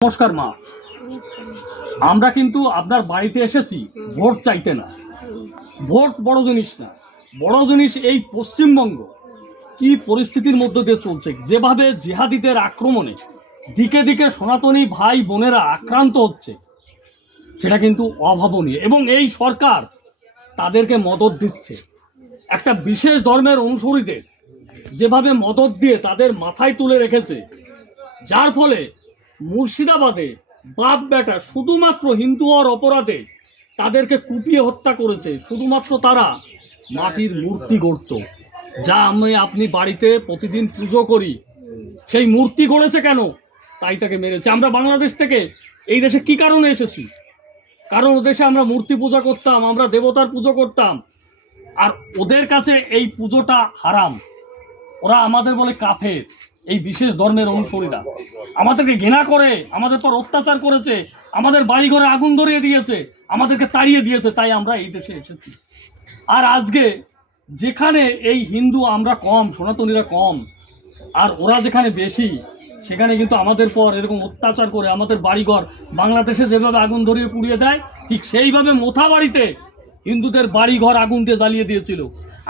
নমস্কার মা, আমরা কিন্তু আপনার বাড়িতে এসেছি ভোট চাইতে না। ভোট বড় জিনিস না, বড় জিনিস এই পশ্চিমবঙ্গ কি পরিস্থিতির মধ্যে দিয়ে চলছে, যেভাবে জিহাদিদের আক্রমণে দিকে দিকে সনাতনী ভাই বোনেরা আক্রান্ত হচ্ছে, সেটা কিন্তু অভাবনীয়। এবং এই সরকার তাদেরকে মদত দিচ্ছে। একটা বিশেষ ধর্মের অনুসারীদের যেভাবে মদত দিয়ে তাদের মাথায় তুলে রেখেছে, যার ফলে মুর্শিদাবাদে বাপ বেটা শুধুমাত্র হিন্দু হওয়ার অপরাধে তাদেরকে কুপিয়ে হত্যা করেছে। শুধুমাত্র তারা মাটির মূর্তি গড়ত, যা আপনি বাড়িতে প্রতিদিন পুজো করি, সেই মূর্তি গড়েছে কেন, তাই তাকে মেরেছে। আমরা বাংলাদেশ থেকে এই দেশে কি কারণে এসেছি? কারণ ও দেশে আমরা মূর্তি পূজা করতাম, আমরা দেবতার পুজো করতাম, আর ওদের কাছে এই পুজোটা হারাম। ওরা আমাদের বলে কাফের। এই বিশেষ ধর্মের অনুসারীরা আমাদেরকে ঘৃণা করে, আমাদের পর অত্যাচার করেছে, আমাদের বাড়ি ঘরে আগুন ধরিয়ে দিয়েছে, আমাদেরকে তাড়িয়ে দিয়েছে, তাই আমরা এই দেশে এসেছি। আর আজকে যেখানে এই হিন্দু আমরা কম, সনাতনীরা কম, আর ওরা যেখানে বেশি, সেখানে কিন্তু আমাদের পর এরকম অত্যাচার করে আমাদের বাড়িঘর বাংলাদেশে যেভাবে আগুন ধরিয়ে পুড়িয়ে দেয়, ঠিক সেইভাবে মোথাবাড়িতে হিন্দুদের বাড়িঘর আগুন দিয়ে জ্বালিয়ে দিয়েছিল।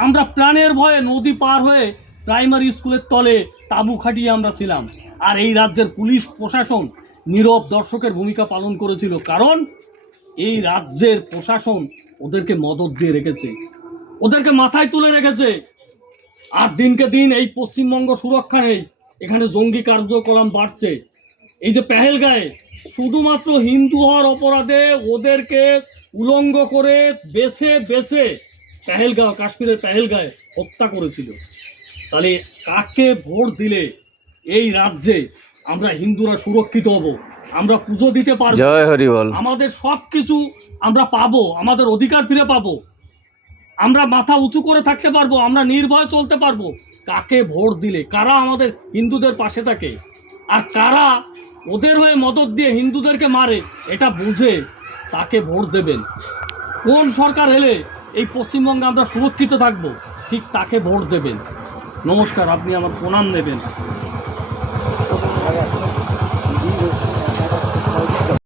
আমরা প্রাণের ভয়ে নদী পার হয়ে প্রাইমারি স্কুলের তলে তাঁবু খাটিয়ে আমরা ছিলাম। আর এই রাজ্যের পুলিশ প্রশাসন নীরব দর্শকের ভূমিকা পালন করেছিল, কারণ এই রাজ্যের প্রশাসন ওদেরকে মদত দিয়ে রেখেছে, ওদেরকে মাথায় তুলে রেখেছে। আর দিনকে দিন এই পশ্চিমবঙ্গ সুরক্ষা নেই, এখানে জঙ্গি কার্যক্রম বাড়ছে। এই যে পেহেলগাঁয়ে শুধুমাত্র হিন্দু হওয়ার অপরাধে ওদেরকে উলঙ্গ করে বেছে বেছে পেহেলগাঁও, কাশ্মীরের পেহেলগাঁয়ে হত্যা করেছিল। তাহলে কাকে ভোট দিলে এই রাজ্যে আমরা হিন্দুরা সুরক্ষিত হব, আমরা পুজো দিতে পারবো, জয় হরি বল, আমাদের সব কিছু আমরা পাবো, আমাদের অধিকার ফিরে পাবো, আমরা মাথা উঁচু করে থাকতে পারবো, আমরা নির্ভয়ে চলতে পারবো? কাকে ভোট দিলে, কারা আমাদের হিন্দুদের পাশে থাকে আর কারা ওদের হয়ে মদত দিয়ে হিন্দুদেরকে মারে, এটা বুঝে তাকে ভোট দেবেন। কোন সরকার এলে এই পশ্চিমবঙ্গে আমরা সুরক্ষিত থাকবো, ঠিক তাকে ভোট দেবেন। নমস্কার, আপনি আমার প্রণাম নেবেন।